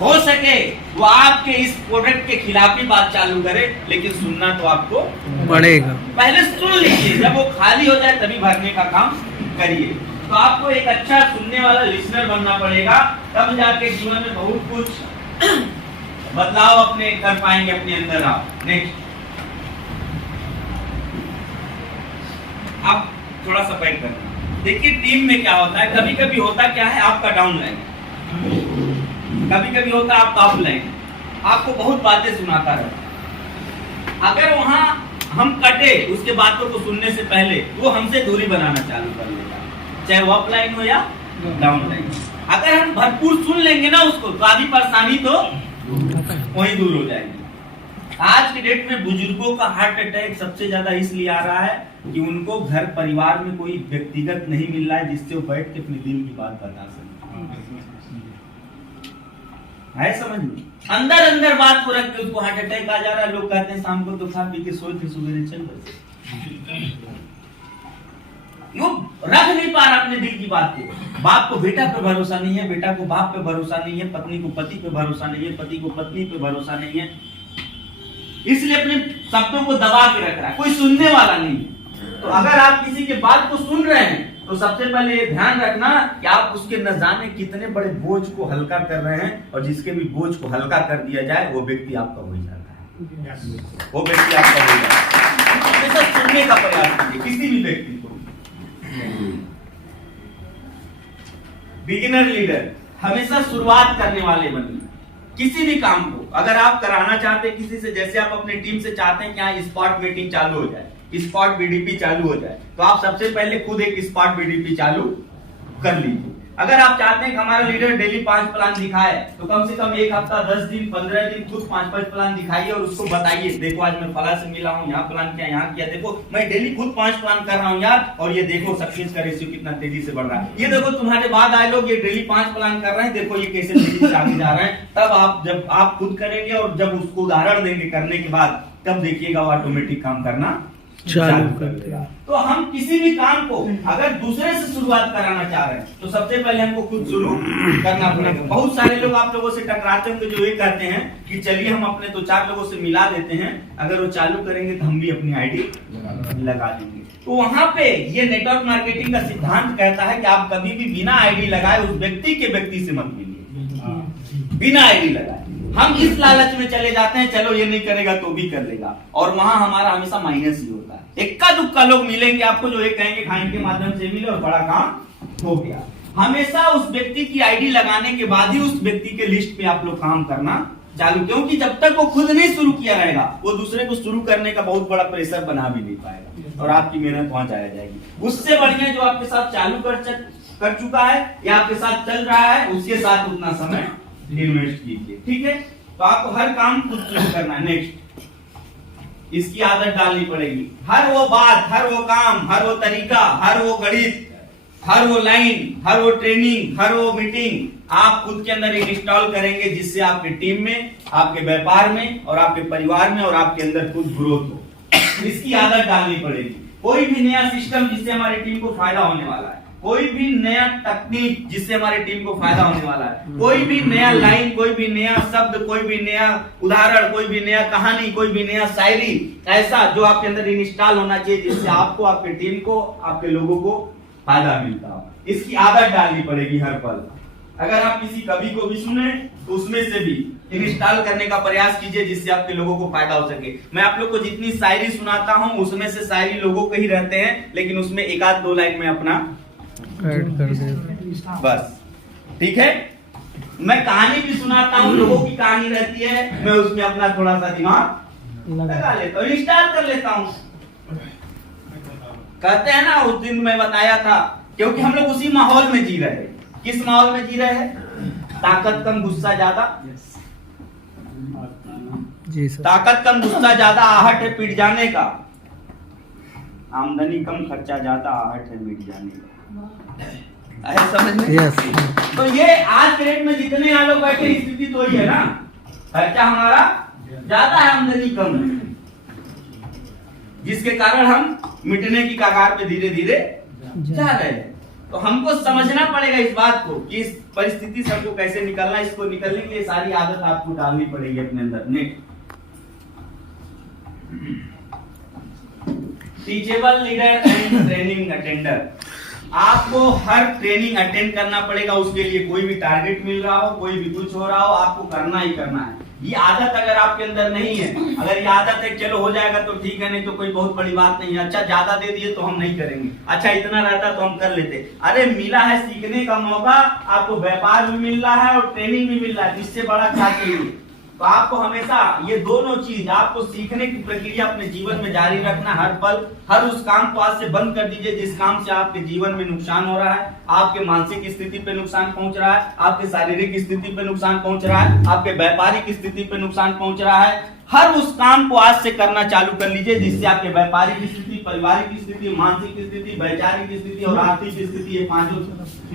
हो सके वो आपके इस प्रोडक्ट के खिलाफ ही बात चालू करे, लेकिन सुनना तो आपको पड़ेगा। पहले सुन लीजिए, जब वो खाली हो जाए तभी भरने का काम करिए। तो आपको एक अच्छा सुनने वाला लिसनर बनना पड़ेगा, तब जाके जीवन में बहुत कुछ बदलाव अपने कर पाएंगे अपने अंदर आप। नेक्स्ट, आप थोड़ा सा बैठ करना। देखिए टीम में क्या होता है, कभी कभी होता क्या है, आपका डाउन लाइन, कभी कभी होता है आपका अप लाइन, आपको बहुत बातें सुनाता रहता। अगर वहां हम कटे उसके बातों को सुनने से पहले, वो हमसे दूरी बनाना चालू कर लेगा, चाहे वो अप लाइन हो या डाउन लाइन। अगर हम भरपूर सुन लेंगे ना उसको, तो आधी परेशानी तो वहीं दूर हो जाएगी। आज की डेट में बुजुर्गों का हार्ट अटैक सबसे ज्यादा इसलिए आ रहा है कि उनको घर परिवार में कोई व्यक्तिगत नहीं मिल रहा है जिससे वो बैठ के अपने दिल की बात बता सके। है समझ में, अंदर अंदर बात को रख के उसको हार्ट अटैक आ जा रहा है। लोग कहते हैं शाम को तो खा पी के सोए थे, सवेरे चल बसे। वो रख नहीं पा रहा अपने दिल की बात को। बाप को बेटा पे भरोसा नहीं है, बेटा को बाप पे भरोसा नहीं है, पत्नी को पति पे भरोसा नहीं है, पति को पत्नी पे भरोसा नहीं है, इसलिए अपने शब्दों को दबा के रख रहा है, कोई सुनने वाला नहीं है। तो अगर आप किसी के बात को सुन रहे हैं तो सबसे पहले ये ध्यान रखना कि आप उसके न जाने कितने बड़े बोझ को हल्का कर रहे हैं, और जिसके भी बोझ को हल्का कर दिया जाए वो व्यक्ति आपका हो जाता है, वो व्यक्ति आपका हो जाता है। हमेशा सुनने का प्रयास कीजिए किसी भी व्यक्ति को। बिगिनर लीडर, हमेशा शुरुआत करने वाले बनिए किसी भी काम को। अगर आप कराना चाहते हैं किसी से, जैसे आप अपनी टीम से चाहते हैं कि यहाँ स्पॉट मीटिंग चालू हो जाए, स्पॉट बीडीपी चालू हो जाए, तो आप सबसे पहले खुद एक स्पॉट बीडीपी चालू कर लीजिए। अगर आप चाहते हैं कि हमारा लीडर डेली 5 प्लान दिखाए, तो कम से कम एक हफ्ता 10 दिन 15 दिन खुद 5-5 प्लान दिखाइए और उसको बताइए, देखो आज मैं फला से मिला हूँ, यहाँ प्लान किया, यहाँ किया, देखो मैं डेली खुद 5 प्लान कर रहा हूँ यार, और ये देखो सक्सेस का रेशियो कितना तेजी से बढ़ रहा है। ये देखो तुम्हारे बाद आए लोग ये डेली 5 प्लान कर रहे हैं, देखो ये कैसे तेजी से आगे जा रहे हैं। तब आप जब आप खुद करेंगे और जब उसको उदाहरण देंगे करने के बाद, तब देखिएगा वो ऑटोमेटिक काम करना चालू कर देगा। तो हम किसी भी काम को अगर दूसरे से शुरुआत कराना चाह रहे हैं, तो सबसे पहले हमको खुद शुरू करना पड़ेगा। बहुत सारे लोग आप लोगों से टकराते होंगे जो ये कहते हैं कि चलिए हम अपने 2-4 लोगों से मिला देते हैं, अगर वो चालू करेंगे तो हम भी अपनी आईडी लगा देंगे। तो वहां पे ये नेटवर्क मार्केटिंग का सिद्धांत कहता है कि आप कभी भी बिना आईडी लगाए उस व्यक्ति के व्यक्ति से मत मिलिए, बिना आईडी लगाए। हम इस लालच में चले जाते हैं, चलो ये नहीं करेगा तो भी कर लेगा, और वहां हमारा हमेशा माइनस ही होता है। इक्का दुक्का लोग मिलेंगे आपको जो ये कहेंगे खाने के माध्यम से मिले और बड़ा काम हो गया। हमेशा उस व्यक्ति की आईडी लगाने के बाद ही उस व्यक्ति के लिस्ट पे आप लोग काम करना चालू, क्योंकि जब तक वो खुद नहीं शुरू किया रहेगा, वो दूसरे को शुरू करने का बहुत बड़ा प्रेशर बना भी नहीं पाएगा और आपकी मेहनत वहां जाया जाएगी। उससे बढ़िया जो आपके साथ चालू कर चुका है या आपके साथ चल रहा है, उसके साथ उतना समय इन्वेस्ट कीजिए, ठीक है। तो आपको हर काम खुद शुरू करना है। नेक्स्ट, इसकी आदत डालनी पड़ेगी। हर वो बात, हर वो काम, हर वो तरीका, हर वो गणित, हर वो लाइन, हर वो ट्रेनिंग, हर वो मीटिंग आप खुद के अंदर इंस्टॉल करेंगे, जिससे आपके टीम में, आपके व्यापार में और आपके परिवार में और आपके अंदर खुद ग्रोथ हो। इसकी आदत डालनी पड़ेगी। कोई भी नया सिस्टम जिससे हमारी टीम को फायदा होने वाला है, कोई भी नया तकनीक जिससे हमारी टीम को फायदा होने वाला है, कोई भी नया लाइन, कोई भी नया शब्द, कोई भी नया उदाहरण, कोई भी नया कहानी, कोई भी नया शायरी, ऐसा जो आपके अंदर इंस्टॉल होना चाहिए जिससे आपको, आपके टीम को, आपके लोगों को फायदा मिलता हो। इसकी आदत डालनी पड़ेगी हर पल। अगर आप किसी कवि को भी सुने तो उसमें से भी इंस्टॉल करने का प्रयास कीजिए जिससे आपके लोगों को फायदा हो सके। मैं आप लोग को जितनी शायरी सुनाता हूँ उसमें से शायरी लोगों के ही रहते हैं, लेकिन उसमें 1-2 लाइन में अपना ऐड कर दे बस, ठीक है। मैं कहानी भी सुनाता हूँ, लोगों की कहानी रहती है, मैं उसमें अपना थोड़ा सा दिमाग लगा लेता हूँ, इंस्टॉल कर लेता हूँ। कहते हैं ना, उस दिन मैं बताया था, क्योंकि हम लोग उसी माहौल में जी रहे हैं। किस माहौल में जी रहे हैं? ताकत कम गुस्सा ज्यादा, जी सर। ताकत कम गुस्सा ज्यादा, आहट है पिट जाने का, आमदनी कम खर्चा ज्यादा, आहट है मिट जाने का। समझ में? यस। तो ये आज के डेट में जितने यहाँ लोग बैठे स्थिति तो ही है ना, खर्चा हमारा ज्यादा है, आमदनी कम है, जिसके कारण हम मिटने की कगार पे धीरे धीरे जा रहे हैं। तो हमको समझना पड़ेगा इस बात को कि इस परिस्थिति से हमको कैसे निकलना, इसको निकलने के लिए सारी आदत आपको डालनी पड़ेगी अपने अंदर। Next, teachable leader and training attender. आपको हर ट्रेनिंग अटेंड करना पड़ेगा, उसके लिए कोई भी टारगेट मिल रहा हो, कोई भी कुछ हो रहा हो, आपको करना ही करना है। ये आदत अगर आपके अंदर नहीं है, अगर ये आदत है चलो हो जाएगा तो ठीक है, नहीं तो कोई बहुत बड़ी बात नहीं है, अच्छा ज्यादा दे दिए तो हम नहीं करेंगे, अच्छा इतना रहता तो हम कर लेते। अरे मिला है सीखने का मौका, आपको व्यापार भी मिल रहा है और ट्रेनिंग भी मिल रहा है, इससे बड़ा क्या चाहिए। तो आपको हमेशा ये दोनों चीज, आपको सीखने की प्रक्रिया अपने जीवन में जारी रखना, हर पल हर उस काम को आज से बंद कर दीजिए जिस काम से आपके जीवन में नुकसान हो रहा है, आपके मानसिक स्थिति पे नुकसान पहुंच रहा है, आपके शारीरिक स्थिति पे नुकसान पहुंच रहा है, आपके व्यापारिक स्थिति पे नुकसान पहुंच रहा है। हर उस काम को आज से करना चालू कर लीजिए जिससे आपके व्यापारिक स्थिति, पारिवारिक स्थिति, मानसिक स्थिति, वैचारिक स्थिति और आर्थिक स्थिति, ये पांचों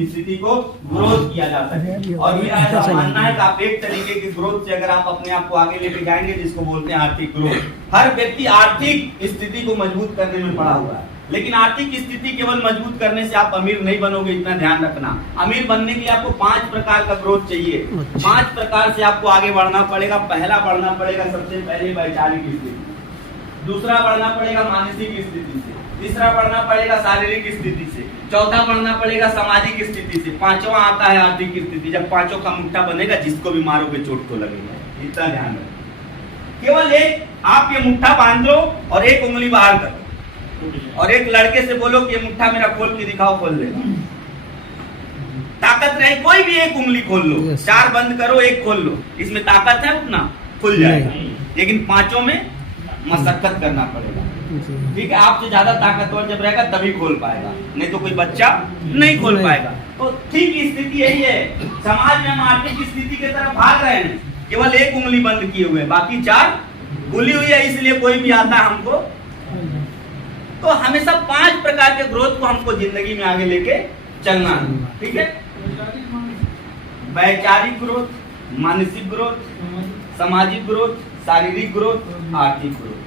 स्थिति को ग्रोथ किया जा सके। और मेरा ऐसा मानना है कि आप एक तरीके की ग्रोथ से अगर आप अपने आप को आगे लेके जाएंगे जिसको बोलते हैं आर्थिक ग्रोथ। हर व्यक्ति आर्थिक स्थिति को मजबूत करने में पड़ा हुआ है, लेकिन आर्थिक स्थिति केवल मजबूत करने से आप अमीर नहीं बनोगे, इतना ध्यान रखना। अमीर बनने के लिए आपको 5 प्रकार का ग्रोथ चाहिए, 5 प्रकार से आपको आगे बढ़ना पड़ेगा। पहला बढ़ना पड़ेगा सबसे पहले वैचारिक स्थिति, दूसरा बढ़ना पड़ेगा मानसिक स्थिति से, तीसरा बढ़ना पड़ेगा शारीरिक स्थिति से, चौथा बढ़ना पड़ेगा सामाजिक स्थिति से, पांचवा आता है आर्थिक स्थिति। जब पांचों का मुट्ठा बनेगा जिसको भी मारोगे चोट तो लगेगा, इतना ध्यान रखो। केवल एक आप ये मुट्ठा बांध लो और एक उंगली बाहर करो और एक लड़के से बोलो कि ये मुट्ठा मेरा खोल के दिखाओ, खोल देगा। ताकत रहे कोई भी एक उंगली खोल लो, 4 बंद करो एक खोल लो, इसमें ताकत है उतना खुल जाएगा, लेकिन पांचों में मशक्कत करना पड़ेगा। ठीक है, आपसे ज्यादा ताकतवर जब रहेगा तभी खोल पाएगा, नहीं तो कोई बच्चा नहीं खोल पाएगा। तो ठीक स्थिति यही है, समाज में हम आर्थिक स्थिति की तरफ भाग रहे हैं, केवल एक उंगली बंद किए हुए, बाकी 4 खुली हुई है, इसलिए कोई भी आता है हमको। तो हमेशा 5 प्रकार के ग्रोथ को हमको जिंदगी में आगे लेके चलना है। ठीक है, वैचारिक ग्रोथ, मानसिक ग्रोथ, सामाजिक ग्रोथ, शारीरिक ग्रोथ, आर्थिक ग्रोथ।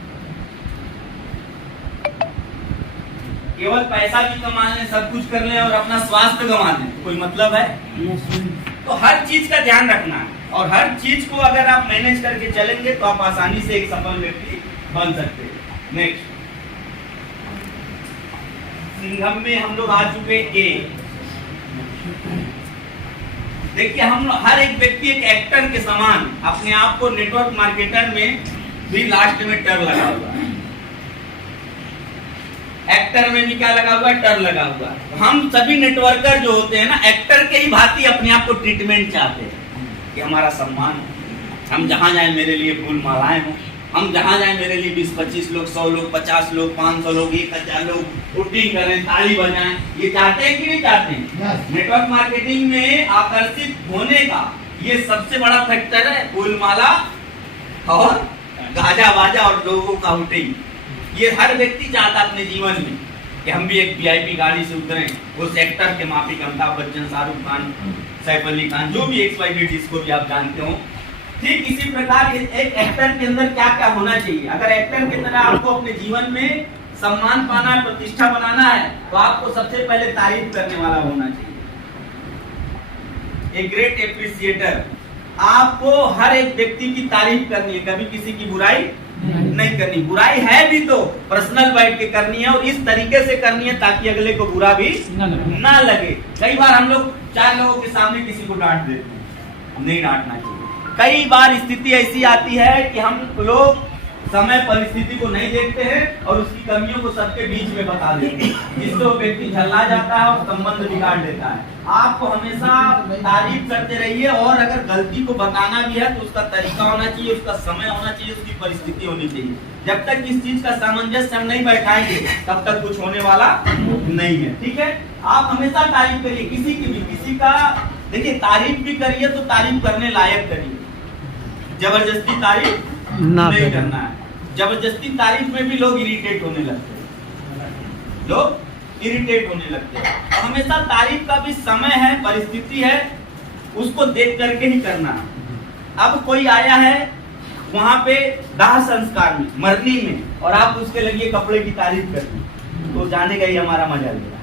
केवल पैसा भी कमा लें, सब कुछ कर लें और अपना स्वास्थ्य गंवा लें, कोई मतलब है? तो हर चीज का ध्यान रखना है और हर चीज को अगर आप मैनेज करके चलेंगे तो आप आसानी से एक सफल व्यक्ति बन सकते हैं। नेक्स्ट, सिंघम में हम लोग आ चुके ए। देखिए हम हर एक व्यक्ति एक एक्टर के समान अपने आप को, नेटवर्क मार्केटर में भी लास्ट में टर लगा हुआ है, एक्टर में भी क्या लगा हुआ है, टर लगा हुआ है। हम सभी नेटवर्कर जो होते हैं ना, एक्टर के ही भांति अपने आप को ट्रीटमेंट चाहते हैं कि हमारा सम्मान हो, हम जहां जाए मेरे लिए फूल मालाएं हो, हम जहां जाए मेरे लिए 20-25 लोग, 100 लोग, 50 लोग, 500 लोग, 1000 लोग शूटिंग करें, ताली बजाएं। ये चाहते हैं कि नहीं चाहते हैं? नेटवर्क मार्केटिंग में आकर्षित होने का ये सबसे बड़ा फैक्टर है फूल माला और गाजा बाजा और लोगों का हुटिंग। ये हर व्यक्ति चाहता अपने जीवन में कि हम भी एक VIP गाड़ी से उतरें, उस एक्टर के माफिक अमिताभ बच्चन, शाहरुख खान, सैफ अली खान, जो भी XYZ जिसको भी आप जानते हो। ठीक इसी प्रकार एक एक्टर के अंदर क्या क्या होना चाहिए। अगर एक्टर की तरह आपको अपने जीवन में सम्मान पाना है, प्रतिष्ठा बनाना है, तो आपको सबसे पहले तारीफ करने वाला होना चाहिए, एक ग्रेट एप्रिसिएटर। आपको हर एक व्यक्ति की तारीफ करनी है, कभी किसी की बुराई नहीं करनी। बुराई है भी तो पर्सनल बैठ के करनी है और इस तरीके से करनी है ताकि अगले को बुरा भी ना लगे। कई बार हम लोग 4 लोगों के सामने किसी को डांट देते हैं, नहीं डांटना चाहिए। कई बार स्थिति ऐसी आती है कि हम लोग समय परिस्थिति को नहीं देखते हैं और उसकी कमियों को सबके बीच में बता देते हैं, जिससे वो व्यक्ति झल्ला जाता है और संबंध बिगाड़ देता है। आपको हमेशा तारीफ करते रहिए और अगर गलती को बताना भी है तो उसका तरीका होना चाहिए, उसका समय होना चाहिए, उसकी परिस्थिति होनी चाहिए। जब तक इस चीज का सामंजस्य हम नहीं बैठाएंगे तब तक कुछ होने वाला नहीं है। ठीक है, आप हमेशा तारीफ करिए किसी की भी, किसी का देखिए तारीफ भी करिए तो तारीफ करने लायक करिए, जबरदस्ती तारीफ नहीं करना है। जबरदस्ती तारीफ में भी लोग इरिटेट होने लगते हैं, लोग इरिटेट होने लगते हैं। तो हमेशा तारीफ का भी समय है, परिस्थिति है, उसको देख करके ही करना है। अब कोई आया है वहां पे दाह संस्कार में, मरनी में, और आप उसके लगे कपड़े की तारीफ करनी, तो जाने का ही हमारा मजा लेगा।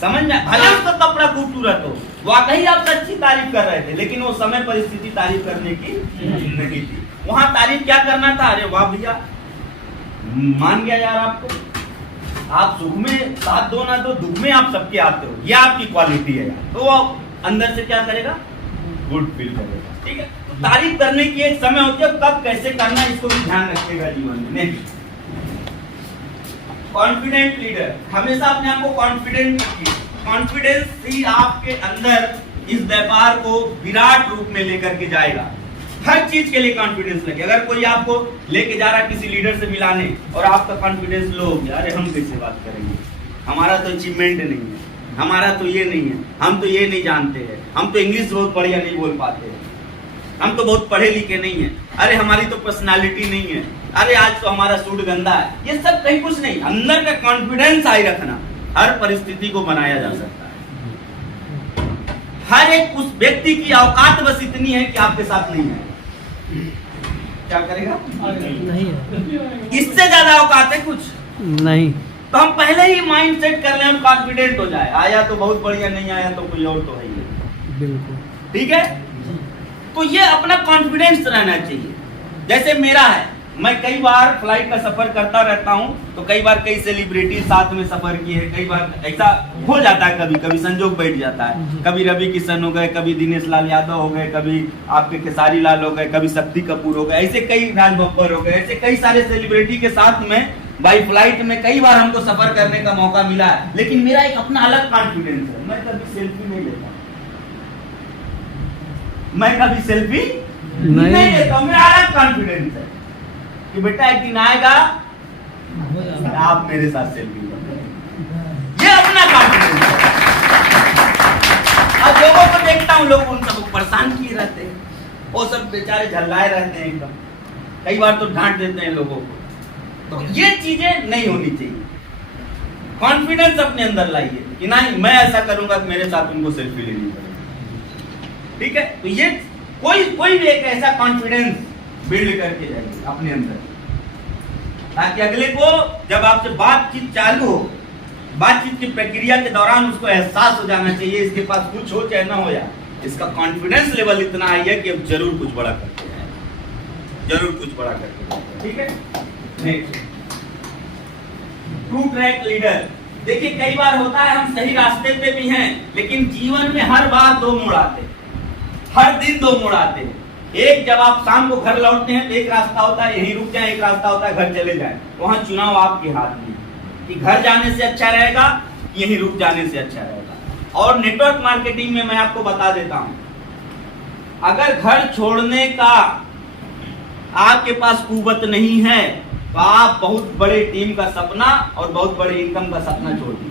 समझ में, भले उसका कपड़ा खूबसूरत हो, वाकई आप सच्ची तारीफ कर रहे थे, लेकिन वो समय परिस्थिति तारीफ करने की नहीं थी। वहां तारीफ क्या करना था, अरे वाह भैया मान गया यार आपको, आप सुख में साथ दो ना दो, दुख में आप सबके आते हो, ये आपकी क्वालिटी है यार। तो वो अंदर से क्या करेगा, गुड फील करेगा। ठीक है, तो तारीफ करने की एक समय होती है, कब कैसे करना इसको भी ध्यान रखिएगा जीवन में। कॉन्फिडेंट लीडर, हमेशा अपने आप को कॉन्फिडेंट रखिए। कॉन्फिडेंस ही आपके अंदर इस व्यापार को विराट रूप में लेकर के जाएगा। हर चीज के लिए कॉन्फिडेंस लगे। अगर कोई आपको लेके जा रहा है किसी लीडर से मिलाने और आपका कॉन्फिडेंस लो हो गया, अरे हम कैसे बात करेंगे, हमारा तो अचीवमेंट नहीं है, हमारा तो ये नहीं है, हम तो ये नहीं जानते हैं, हम तो इंग्लिश बहुत बढ़िया नहीं बोल पाते हैं, हम तो बहुत पढ़े लिखे नहीं है, अरे हमारी तो पर्सनालिटी नहीं है, अरे आज तो हमारा सूट गंदा है। ये सब कहीं कुछ नहीं, अंदर का कॉन्फिडेंस हाई रखना हर परिस्थिति को बनाया जा सकता है। हर एक उस व्यक्ति की औकात बस इतनी है कि आपके साथ नहीं है, क्या करेगा, नहीं है, इससे ज्यादा औकात है कुछ नहीं। तो हम पहले ही माइंड सेट कर लें, हम कॉन्फिडेंट हो जाए, आया तो बहुत बढ़िया, नहीं आया तो कोई और तो है ही। बिल्कुल ठीक है, तो ये अपना कॉन्फिडेंस रहना चाहिए। जैसे मेरा है, मैं कई बार फ्लाइट का सफर करता रहता हूँ, तो कई बार कई सेलिब्रिटी साथ में सफर किए, कई बार ऐसा हो जाता है, कभी कभी संजोग बैठ जाता है, कभी रवि किशन हो गए, कभी दिनेश लाल यादव हो गए, कभी आपके खेसारी लाल हो गए, कभी शक्ति कपूर हो गए, ऐसे कई राज बब्बर हो गए, ऐसे कई सारे सेलिब्रिटी के साथ में बाई फ्लाइट में कई बार हमको सफर करने का मौका मिला है। लेकिन मेरा एक अपना अलग कॉन्फिडेंस है, मैं कभी सेल्फी नहीं लेता, मैं कभी सेल्फी नहीं लेता, मेरा अलग कॉन्फिडेंस है कि बेटा एक दिन आएगा आप मेरे साथ सेल्फी लो, ये अपना कॉन्फिडेंस है। अब लोगों को देखता हूँ, लोग उन सबको परेशान किए रहते हैं, वो सब बेचारे झल्लाए रहते हैं एकदम, कई बार तो डांट देते हैं लोगों को। तो ये चीजें नहीं होनी चाहिए। कॉन्फिडेंस अपने अंदर लाइए कि नहीं मैं ऐसा करूंगा कि मेरे साथ उनको सेल्फी लेनी पड़ेगी। ठीक है, तो ये कोई भी एक ऐसा कॉन्फिडेंस बिल्ड करके जाइए अपने अंदर, ताकि अगले को जब आपसे बातचीत चालू हो, बातचीत की प्रक्रिया के दौरान उसको एहसास हो जाना चाहिए इसके पास कुछ हो चाहे ना हो, यार इसका कॉन्फिडेंस लेवल इतना हाई है कि अब जरूर कुछ बड़ा करके जाए, जरूर कुछ बड़ा करके जाए। ठीक है, ट्रू ट्रैक लीडर, देखिए कई बार होता है हम सही रास्ते पे भी हैं, लेकिन जीवन में हर बार दो मोड़ आते हैं, हर दिन दो मोड़ आते हैं। एक जब आप शाम को घर लौटते हैं तो एक रास्ता होता है यहीं रुक जाए, एक रास्ता होता है घर चले जाए। वहां चुनाव आपके हाथ में कि घर जाने से अच्छा रहेगा, यहीं रुक जाने से अच्छा रहेगा। और नेटवर्क मार्केटिंग में मैं आपको बता देता हूं, अगर घर छोड़ने का आपके पास कुवत नहीं है तो आप बहुत बड़े टीम का सपना और बहुत बड़े इनकम का सपना छोड़ दीजिए।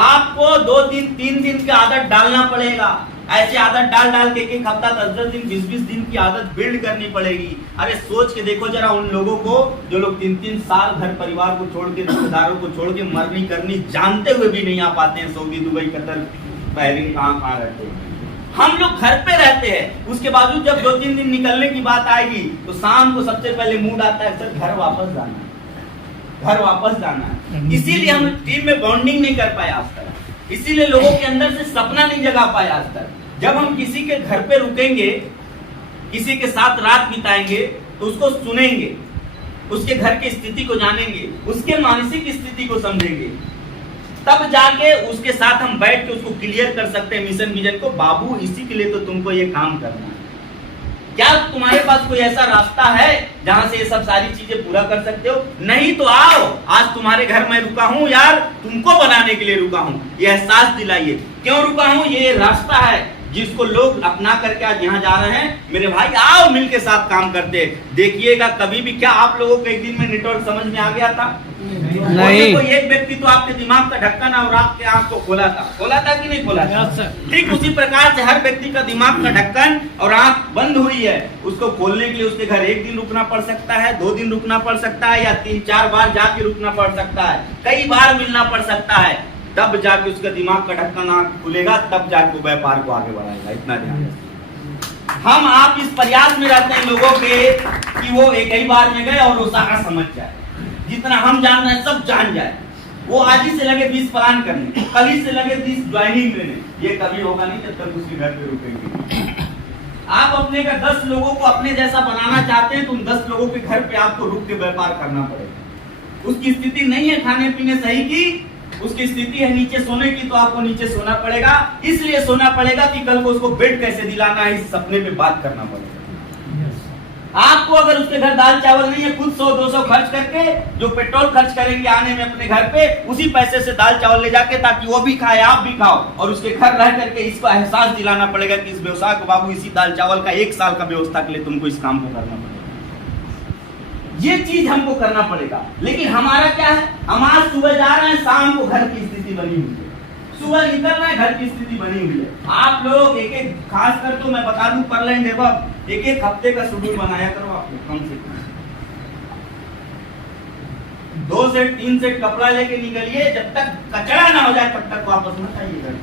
आपको 2 दिन 3 दिन की आदत डालना पड़ेगा, ऐसी आदत डाल डाल के 1 हफ्ता 10-10 दिन 20-20 दिन की आदत बिल्ड करनी पड़ेगी। अरे सोच के देखो जरा उन लोगों को जो लोग 3-3 साल घर परिवार को छोड़ के, रिश्तेदारों को छोड़ के मरनी करनी जानते हुए भी नहीं आ पाते हैं, सऊदी दुबई कतर बहरीन कहाँ रहते हैं। हम लोग घर पे रहते हैं, उसके बावजूद जब 2-3 दिन निकलने की बात आएगी तो शाम को सबसे पहले मूड आता है सर घर वापस जाना है, घर वापस जाना है। इसीलिए हम टीम में बॉन्डिंग नहीं कर पाए आज तक, इसीलिए लोगों के अंदर से सपना नहीं जगा पाए आज तक। जब हम किसी के घर पे रुकेंगे, किसी के साथ रात बिताएंगे तो उसको सुनेंगे, उसके घर की स्थिति को जानेंगे, उसके मानसिक स्थिति को समझेंगे, तब जाके उसके साथ हम बैठ के उसको क्लियर कर सकते हैं मिशन विजन को। बाबू इसी के लिए तो तुमको ये काम करना है, क्या तुम्हारे पास कोई ऐसा रास्ता है जहां से ये सब सारी चीजें पूरा कर सकते हो? नहीं तो आओ, आज तुम्हारे घर मैं रुका हूं यार, तुमको बनाने के लिए रुका हूं, ये एहसास दिलाइए क्यों रुका हूं, ये रास्ता है जिसको लोग अपना करके आज यहाँ जा रहे हैं। मेरे भाई आओ मिलके साथ काम करते हैं। देखिएगा कभी भी, क्या आप लोगों को एक दिन में नेटवर्क समझ में आ गया था? नहीं। कोई एक व्यक्ति तो आपके दिमाग का ढक्कन और आपके आंख को खोला था कि नहीं खोला था? ठीक उसी प्रकार से हर व्यक्ति का दिमाग का ढक्कन और आंख बंद हुई है, उसको खोलने के लिए उसके घर 1 दिन रुकना पड़ सकता है, 2 दिन रुकना पड़ सकता है, या 3-4 बार जाके रुकना पड़ सकता है, कई बार मिलना पड़ सकता है, तब जाके उसका दिमाग का ढक्कन आंख खुलेगा, तब जाके वो व्यापार को आगे बढ़ाएगा। इतना ध्यान रखिए। हम आप इस प्रयास में रहते हैं लोगों के कि वो एक ही बार में गए और वो सारा समझ जाए, जितना हम जान रहे हैं सब जान जाए। वो आज ही से लगे 20 प्लान करने, कल ही से लगे 20 ज्वाइनिंग लेने। ये कभी होगा नहीं जब तक उसके घर पे रुकेंगे। आप अपने का 10 लोगों को अपने जैसा बनाना चाहते हैं तो उन 10 लोगों के घर पे आपको रुक के व्यापार करना पड़ेगा। उसकी स्थिति नहीं है खाने पीने सही की, उसकी स्थिति है नीचे सोने की, तो आपको नीचे सोना पड़ेगा। इसलिए सोना पड़ेगा कि कल को उसको बेड कैसे दिलाना है, इस सपने पे बात करना पड़ेगा। आपको अगर उसके घर दाल चावल नहीं है, खुद 100-200 खर्च करके जो पेट्रोल खर्च करेंगे आने में अपने घर पे, उसी पैसे से दाल चावल ले जाके, ताकि वो भी खाए आप भी खाओ, और उसके घर रह करके इसको एहसास दिलाना पड़ेगा कि इस व्यवसाय को बाबू इसी दाल चावल का 1 साल का व्यवस्था के लिए तुमको इस काम को करना पड़ेगा। ये चीज हमको करना पड़ेगा। लेकिन हमारा क्या है, हम आज सुबह जा रहे हैं, शाम को घर की स्थिति बनी हुई है, सुबह निकल रहे हैं, घर की स्थिति बनी हुई है। आप लोग एक खास कर तो मैं बता दूं परलैंड एवं एक हफ्ते का शेड्यूल बनाया करो आप लोग, कम से कम 2 सेट 3 सेट कपड़ा लेके निकलिए, जब तक कचरा ना हो जाए तब तक वापस मत आइए घर।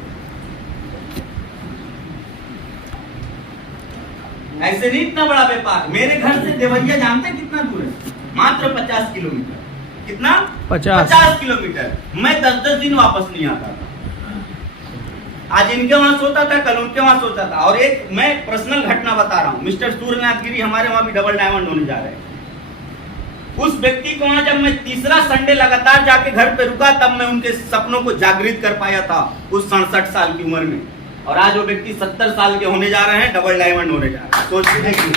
ऐसे नहीं इतना बड़ा व्यापार। मेरे घर से देवरिया जानते हैं कितना दूर है? मात्र 50 किलोमीटर। कितना? 50 किलोमीटर। मैं 10-10 दिन वापस नहीं आता था। आज इनके वहां सोता था, कल उनके वहां सोता था। और एक मैं पर्सनल घटना बता रहा हूँ, मिस्टर सूर्यनाथ गिरी हमारे वहां भी डबल डायमंड होने जा रहे हैं। उस व्यक्ति को वहां जब मैं तीसरा संडे लगातार जाके घर पे रुका, तब मैं उनके सपनों को जागृत कर पाया था उस 67 साल की उम्र में। और आज वो व्यक्ति 70 साल के होने जा रहे हैं, डबल डायमंड होने जा रहे हैं। सोच के देखिए,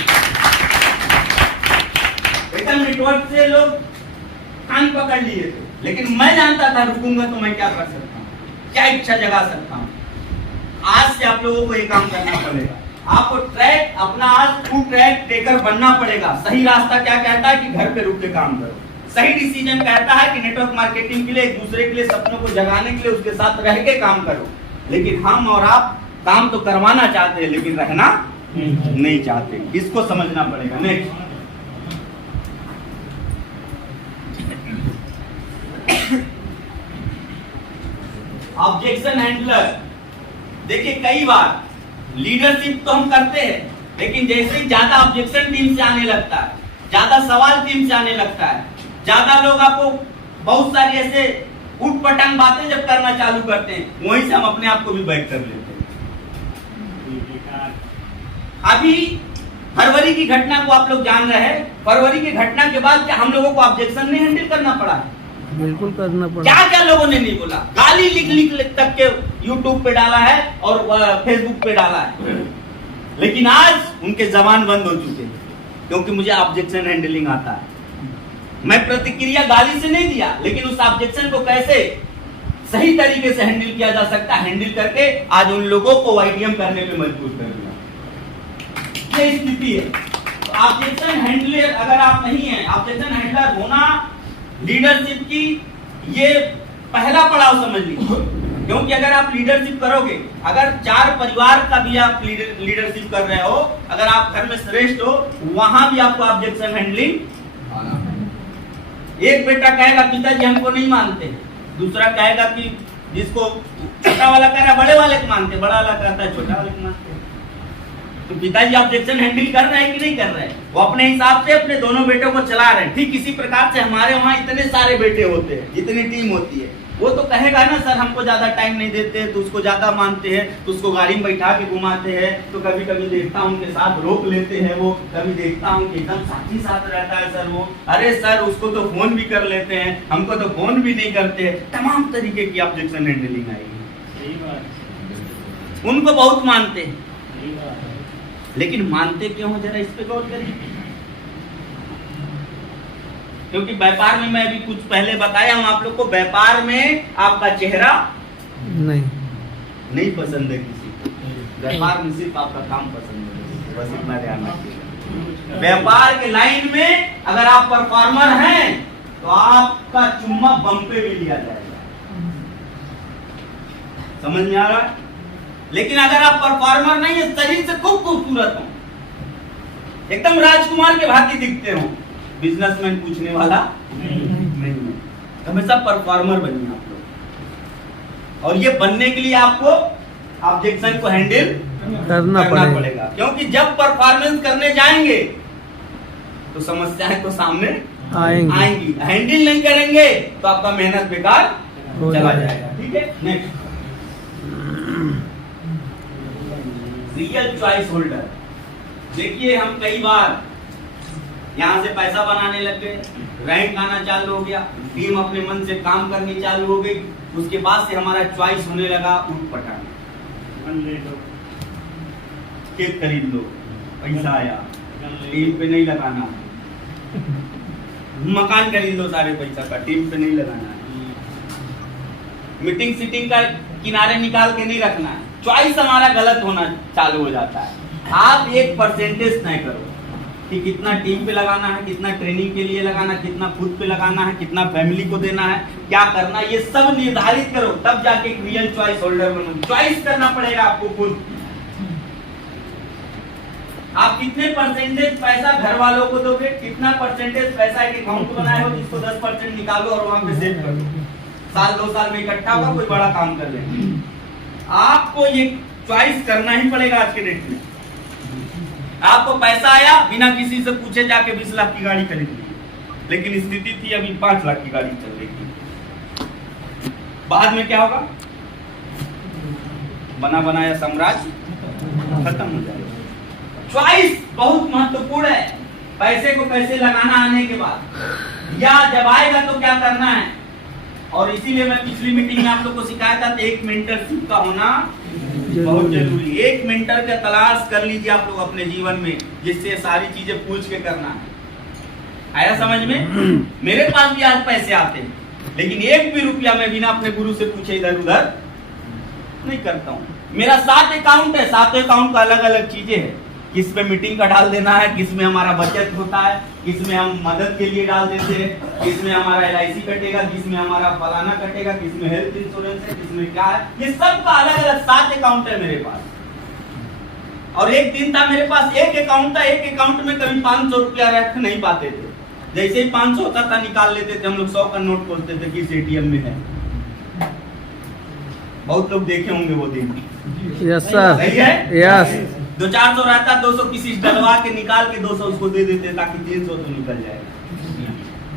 एकदम नेटवर्क से लोग कान पकड़ लिए थे, लेकिन मैं जानता था रुकूंगा तो मैं क्या कर सकता हूँ, क्या इच्छा जगा सकता हूँ। आज से आप लोगों को ये काम करना पड़ेगा। आपको ट्रैक अपना आज ट्रू ट्रैक टेकर बनना पड़ेगा। सही रास्ता क्या कहता है कि घर पे रुक के काम करो। सही डिसीजन कहता है कि नेटवर्क मार्केटिंग के लिए, एक दूसरे के लिए, सपनों को जगाने के लिए उसके साथ रह के काम करो। लेकिन हम और आप काम तो करवाना चाहते हैं, लेकिन रहना नहीं चाहते। इसको समझना पड़ेगा। Next, objection handler. देखिए, कई बार लीडरशिप तो हम करते हैं, लेकिन जैसे ही ज्यादा ऑब्जेक्शन टीम से आने लगता है, ज्यादा सवाल टीम से आने लगता है, ज्यादा लोग आपको बहुत सारी ऐसे उठ पटांग बातें जब करना चालू करते हैं, वहीं से हम अपने आप को भी बैक कर लेते हैं। अभी फरवरी की घटना को आप लोग जान रहे हैं। फरवरी की घटना के बाद क्या हम लोगों को ऑब्जेक्शन नहीं हैंडल करना पड़ा है? बिल्कुल करना पड़ा। क्या क्या लोगों ने नहीं बोला, गाली लिख तक के यूट्यूब पे डाला है और फेसबुक पे डाला है। लेकिन आज उनके जबान बंद हो चुके हैं, क्योंकि मुझे ऑब्जेक्शन हैंडलिंग आता है। मैं प्रतिक्रिया गाली से नहीं दिया, लेकिन उस ऑब्जेक्शन को कैसे सही तरीके से हैंडल किया जा सकता है, हैंडल करके आज उन लोगों को वाईटीएम करने पे मजबूर कर दिया। ये स्थिति है। तो ऑब्जेक्शन हैंडलर अगर आप नहीं है, ऑब्जेक्शन हैंडलर होना लीडरशिप की ये पहला पड़ाव समझ लीजिए। क्योंकि अगर आप लीडरशिप करोगे, अगर 4 परिवार का भी आप लीडरशिप कर रहे हो, अगर आप घर में श्रेष्ठ हो, वहां भी आपको ऑब्जेक्शन हैंडलिंग। एक बेटा कहेगा पिताजी हमको नहीं मानते, दूसरा कहेगा कि जिसको छोटा वाला कह रहा बड़े वाले को मानते, बड़ा वाला कहता है छोटा वाले को मानते। तो पिताजी ऑब्जेक्शन हैंडल कर रहे हैं कि नहीं कर रहे हैं? वो अपने हिसाब से अपने दोनों बेटों को चला रहे हैं। ठीक इसी प्रकार से हमारे वहाँ इतने सारे बेटे होते हैं, जितनी टीम होती है, वो तो कहेगा ना सर हमको ज्यादा टाइम नहीं देते, तो उसको ज्यादा मानते हैं, तो उसको गाड़ी में बैठा के घुमाते हैं, तो कभी कभी देखता हूँ उनके साथ रोक लेते हैं वो, कभी देखता हूँ कि एकदम साथी साथ रहता है सर वो, अरे सर उसको तो फोन भी कर लेते हैं, हमको तो फोन भी नहीं करते। तमाम तरीके की ऑब्जेक्शन हैंडलिंग आएगी। उनको बहुत मानते हैं, लेकिन मानते क्यों हो, जरा इस पे गौर करिए। क्योंकि व्यापार में मैं अभी कुछ पहले बताया हूं आप लोग को, व्यापार में आपका चेहरा नहीं पसंद है किसी को। व्यापार में सिर्फ आपका काम पसंद है, बस इतना ध्यान रखिए। व्यापार के लाइन में अगर आप परफॉर्मर हैं तो आपका चुम्मा बम पे भी लिया जाएगा। समझ में आ रहा है? लेकिन अगर आप परफॉर्मर नहीं है, शरीर से खूब खूबसूरत हो, एकदम राजकुमार के भांति दिखते हो, बिजनेसमैन पूछने वाला नहीं है। हमेशा परफॉर्मर बनिए आप लोग। और ये बनने के लिए आपको ऑब्जेक्शन को हैंडल करना पड़ेगा। क्योंकि जब परफॉर्मेंस करने जाएंगे तो समस्याएं तो सामने आएंगी। हैंडल नहीं करेंगे तो आपका मेहनत बेकार हो चला जाएगा। जाएगा। ठीक है, नेक्स्ट रियल चॉइस होल्डर। देखिए हम कई बार यहाँ से पैसा बनाने लग गए, रैंक आना चालू हो गया, टीम अपने मन से काम करनी चालू हो गई, उसके बाद से हमारा चॉइस होने लगा उठ पटांग। खेत खरीद लो, पैसा आया, टीम पे नहीं लगाना। मकान खरीद लो सारे पैसा का, टीम पे नहीं लगाना है। मीटिंग सीटिंग का किनारे निकाल के नहीं रखना है। चॉइस हमारा गलत होना चालू हो जाता है। आप एक परसेंटेज तय करो कि कितना टीम पे लगाना है, कितना ट्रेनिंग के लिए लगाना, कितना खुद पे लगाना है, कितना फैमिली को देना है, क्या करना है, ये सब निर्धारित करो, तब जाके एक रियल चॉइस होल्डर बनो। चॉइस करना पड़ेगा आपको खुद। आप कितने परसेंटेज पैसा घर वालों को दोगे, कितना परसेंटेज पैसा एक अकाउंट बनाए हो जिसको 10% निकालो और वहां पे सेव कर दो। साल 2 साल में इकट्ठा होगा, कोई बड़ा काम कर लेंगे। आपको ये चॉइस करना ही पड़ेगा आज के डेट में। आपको पैसा आया, बिना किसी से पूछे जाके 20 लाख की गाड़ी खरीद ली, लेकिन स्थिति थी अभी 5 लाख की गाड़ी चल रही थी। बाद में क्या होगा? बना बनाया साम्राज्य खत्म हो जाएगा। चॉइस बहुत महत्वपूर्ण है। पैसे को कैसे लगाना आने के बाद, या जब आएगा तो क्या करना है। और इसीलिए मैं पिछली मीटिंग में आप लोग को सिखाया था 1 मेंटरशिप का होना बहुत जरूरी। 1 मेंटर का तलाश कर लीजिए आप लोग अपने जीवन में, जिससे सारी चीजें पूछ के करना है। आया समझ में? मेरे पास भी आज पैसे आते हैं, लेकिन 1 भी रुपया मैं बिना अपने गुरु से पूछे इधर उधर नहीं करता हूँ। मेरा 7 अकाउंट है, 7 अकाउंट का अलग अलग चीजें है। किस पे मीटिंग का डाल देना है, किस में हमारा बचत होता है, किस में हम मदद के लिए डाल देते हैं, किस में हमारा LIC कटेगा, किस में हमारा फलाना कटेगा, किस में हेल्थ इंश्योरेंस है, किस में क्या है। ये सब का अलग अलग 7 अकाउंट है मेरे पास। और एक दिन था मेरे पास 1 अकाउंट था, 1 अकाउंट में कभी 500 रुपया रख नहीं पाते थे। जैसे ही 500 होता था निकाल लेते थे हम लोग, 100 का नोट खोलते थे किस ATM में है। बहुत लोग देखे होंगे वो दिन। यस सर, सही है? यस। 200-400 रहता, 200 किसी डलवा के निकाल के 200 उसको दे देते ताकि 300 तो निकल जाए।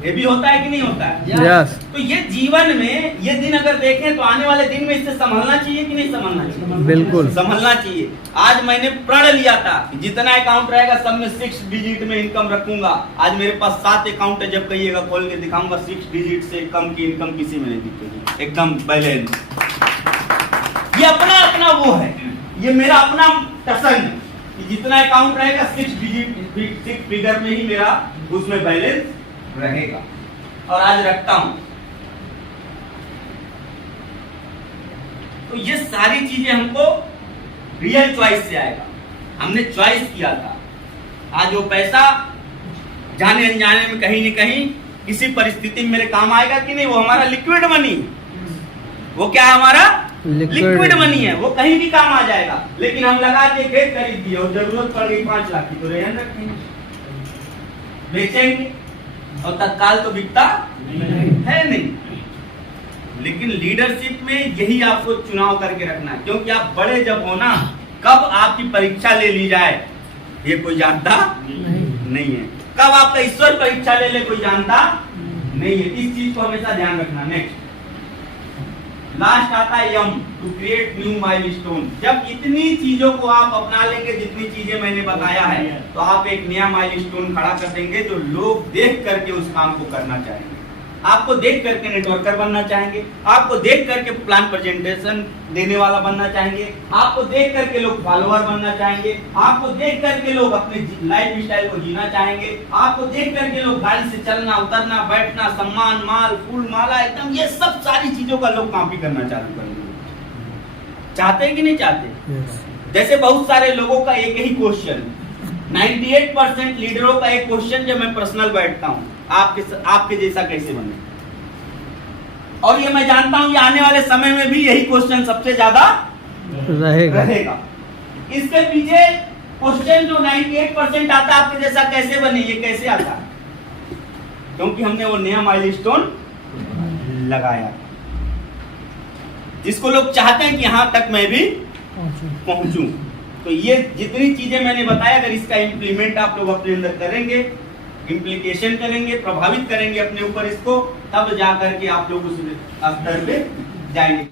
ये भी होता है कि नहीं होता है? यस। तो ये जीवन में ये दिन अगर देखें तो आने वाले दिन में इससे संभलना चाहिए कि नहीं संभलना चाहिए? बिल्कुल संभलना चाहिए। आज मैंने प्रण लिया था कि जितना अकाउंट रहेगा सब में 6 डिजिट में इनकम रखूंगा। आज मेरे पास 7 अकाउंट है, जब कहिएगा खोल के दिखाऊंगा, 6 डिजिट से कम की इनकम किसी में नहीं दिखेगी, एकदम बैलेंस। ये अपना अपना वो है, ये मेरा अपना टसन है कि जितना अकाउंट रहेगा 6 डिजिट 6 फिगर में ही मेरा उसमें बैलेंस रहेगा, और आज रखता हूं। तो ये सारी चीजें हमको रियल चॉइस से आएगा। हमने चॉइस किया था। आज वो पैसा जाने अनजाने में कहीं न कहीं किसी परिस्थिति में मेरे काम आएगा कि नहीं, वो हमारा लिक्विड मनी, वो क्या है हमारा लिक्विड मनी है, वो कहीं भी काम आ जाएगा। लेकिन हम लगा के खेत खरीद दिए और जरूरत पड़ गई 5 लाख की, तो रेहन रखेंगे, बेचेंगे, और तत्काल तो बिकता है नहीं। लेकिन लीडरशिप में यही आपको चुनाव करके रखना है, क्योंकि आप बड़े जब हो ना, कब आपकी परीक्षा ले ली जाए ये कोई जानता नहीं है। कब आपका ईश्वर परीक्षा ले ले कोई जानता नहीं है। इस चीज को हमेशा ध्यान रखना। नेक्स्ट लास्ट आता है यम, टू क्रिएट न्यू माइलस्टोन। जब इतनी चीजों को आप अपना लेंगे, जितनी चीजें मैंने बताया है, तो आप एक नया माइलस्टोन खड़ा कर देंगे जो लोग देख करके उस काम को करना चाहेंगे। आपको देख करके नेटवर्कर बनना चाहेंगे, आपको देख करके प्लान प्रेजेंटेशन देने वाला बनना चाहेंगे, आपको देख करके लोग फॉलोअर बनना चाहेंगे, आपको देख करके लोग अपने लाइफ स्टाइल को जीना चाहेंगे, आपको देख करके लोग गाड़ी से चलना उतरना बैठना, सम्मान माल फूल माला एकदम ये सब सारी चीजों का लोग कॉपी करना चालू करेंगे। चाहते हैं कि नहीं चाहते? जैसे बहुत सारे लोगों का एक ही क्वेश्चन, 98% लीडरों का एक क्वेश्चन जब मैं पर्सनल बैठता हूँ, आपके जैसा कैसे बने। और ये मैं जानता हूं, ये आने वाले समय में भी यही क्वेश्चन सबसे ज्यादा रहेगा। इसके पीछे क्वेश्चन जो 98% आता है, आपके जैसा कैसे बने, ये कैसे आता है? क्योंकि हमने वो नया माइलस्टोन लगाया, जिसको लोग चाहते हैं कि यहां तक मैं भी पहुंचूं। तो ये जितनी चीजें मैंने बताया, अगर इसका इंप्लीमेंट आप लोग अपने अंदर करेंगे इम्प्लीकेशन करेंगे, प्रभावित करेंगे अपने ऊपर इसको, तब जा करके आप लोग उस स्तर पे जाएंगे।